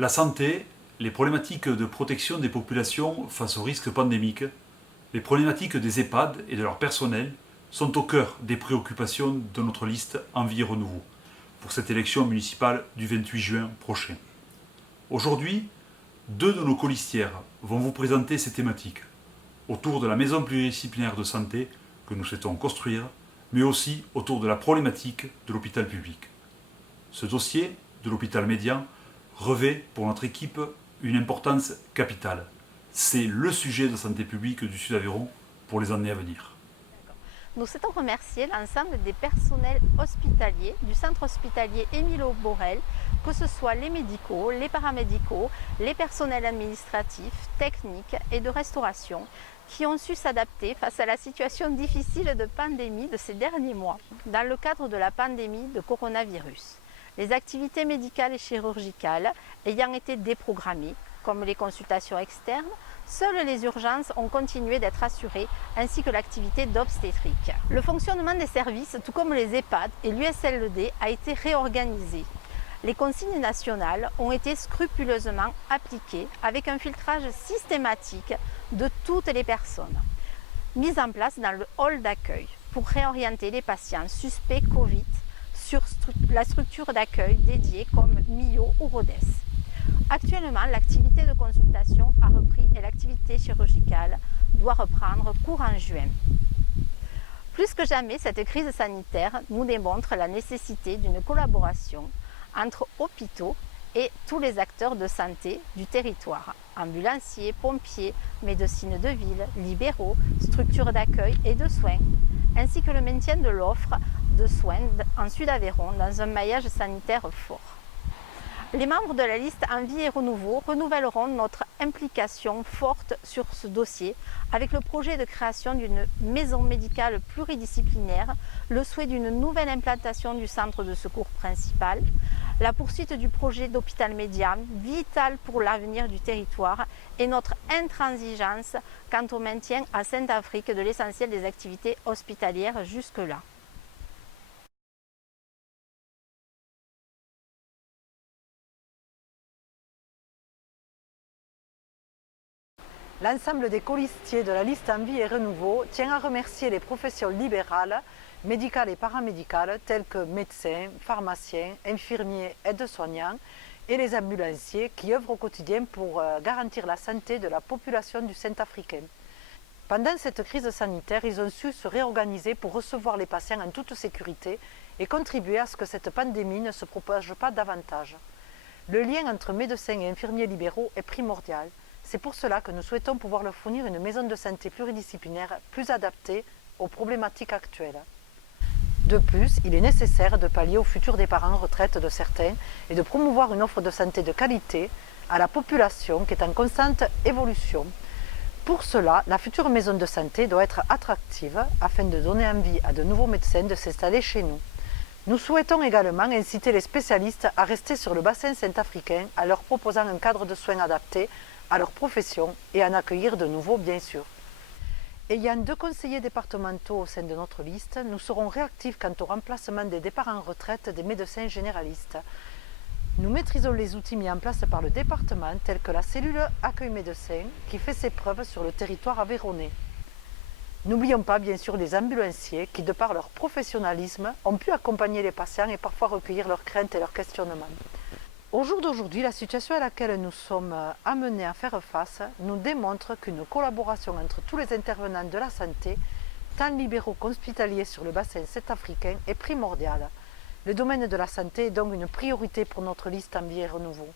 La santé, les problématiques de protection des populations face aux risques pandémiques, les problématiques des EHPAD et de leur personnel sont au cœur des préoccupations de notre liste Envie et Renouveau pour cette élection municipale du 28 juin prochain. Aujourd'hui, deux de nos colistières vont vous présenter ces thématiques autour de la maison pluridisciplinaire de santé que nous souhaitons construire, mais aussi autour de la problématique de l'hôpital public. Ce dossier de l'hôpital Médian revêt pour notre équipe une importance capitale. C'est le sujet de santé publique du Sud-Aveyron pour les années à venir. Nous souhaitons remercier l'ensemble des personnels hospitaliers du centre hospitalier Émile Borel, que ce soit les médicaux, les paramédicaux, les personnels administratifs, techniques et de restauration, qui ont su s'adapter face à la situation difficile de pandémie de ces derniers mois, dans le cadre de la pandémie de coronavirus. Les activités médicales et chirurgicales ayant été déprogrammées, comme les consultations externes, seules les urgences ont continué d'être assurées, ainsi que l'activité d'obstétrique. Le fonctionnement des services, tout comme les EHPAD et l'USLD, a été réorganisé. Les consignes nationales ont été scrupuleusement appliquées avec un filtrage systématique de toutes les personnes. Mise en place dans le hall d'accueil pour réorienter les patients suspects Covid sur la structure d'accueil dédiée comme Millau ou Rodez. Actuellement, l'activité de consultation a repris et l'activité chirurgicale doit reprendre courant juin. Plus que jamais, cette crise sanitaire nous démontre la nécessité d'une collaboration entre hôpitaux et tous les acteurs de santé du territoire, ambulanciers, pompiers, médecine de ville, libéraux, structures d'accueil et de soins, ainsi que le maintien de l'offre de soins en Sud-Aveyron dans un maillage sanitaire fort. Les membres de la liste Envie et Renouveau renouvelleront notre implication forte sur ce dossier avec le projet de création d'une maison médicale pluridisciplinaire, le souhait d'une nouvelle implantation du centre de secours principal, la poursuite du projet d'hôpital Médian, vital pour l'avenir du territoire, et notre intransigeance quant au maintien à Saint-Afrique de l'essentiel des activités hospitalières jusque-là. L'ensemble des colistiers de la liste Envie et Renouveau tient à remercier les professions libérales, médicales et paramédicales telles que médecins, pharmaciens, infirmiers, aides-soignants et les ambulanciers qui œuvrent au quotidien pour garantir la santé de la population du Saint-Africain. Pendant cette crise sanitaire, ils ont su se réorganiser pour recevoir les patients en toute sécurité et contribuer à ce que cette pandémie ne se propage pas davantage. Le lien entre médecins et infirmiers libéraux est primordial. C'est pour cela que nous souhaitons pouvoir leur fournir une maison de santé pluridisciplinaire plus adaptée aux problématiques actuelles. De plus, il est nécessaire de pallier au futur départ en retraite de certains et de promouvoir une offre de santé de qualité à la population qui est en constante évolution. Pour cela, la future maison de santé doit être attractive afin de donner envie à de nouveaux médecins de s'installer chez nous. Nous souhaitons également inciter les spécialistes à rester sur le bassin saint-africain en leur proposant un cadre de soins adapté à leur profession et en accueillir de nouveaux, bien sûr. Ayant deux conseillers départementaux au sein de notre liste, nous serons réactifs quant au remplacement des départs en retraite des médecins généralistes. Nous maîtrisons les outils mis en place par le département, tels que la cellule accueil médecin, qui fait ses preuves sur le territoire aveyronnais. N'oublions pas bien sûr les ambulanciers qui, de par leur professionnalisme, ont pu accompagner les patients et parfois recueillir leurs craintes et leurs questionnements. Au jour d'aujourd'hui, la situation à laquelle nous sommes amenés à faire face nous démontre qu'une collaboration entre tous les intervenants de la santé, tant libéraux qu'hospitaliers sur le bassin saint-africain, est primordiale. Le domaine de la santé est donc une priorité pour notre liste Envie et Renouveau.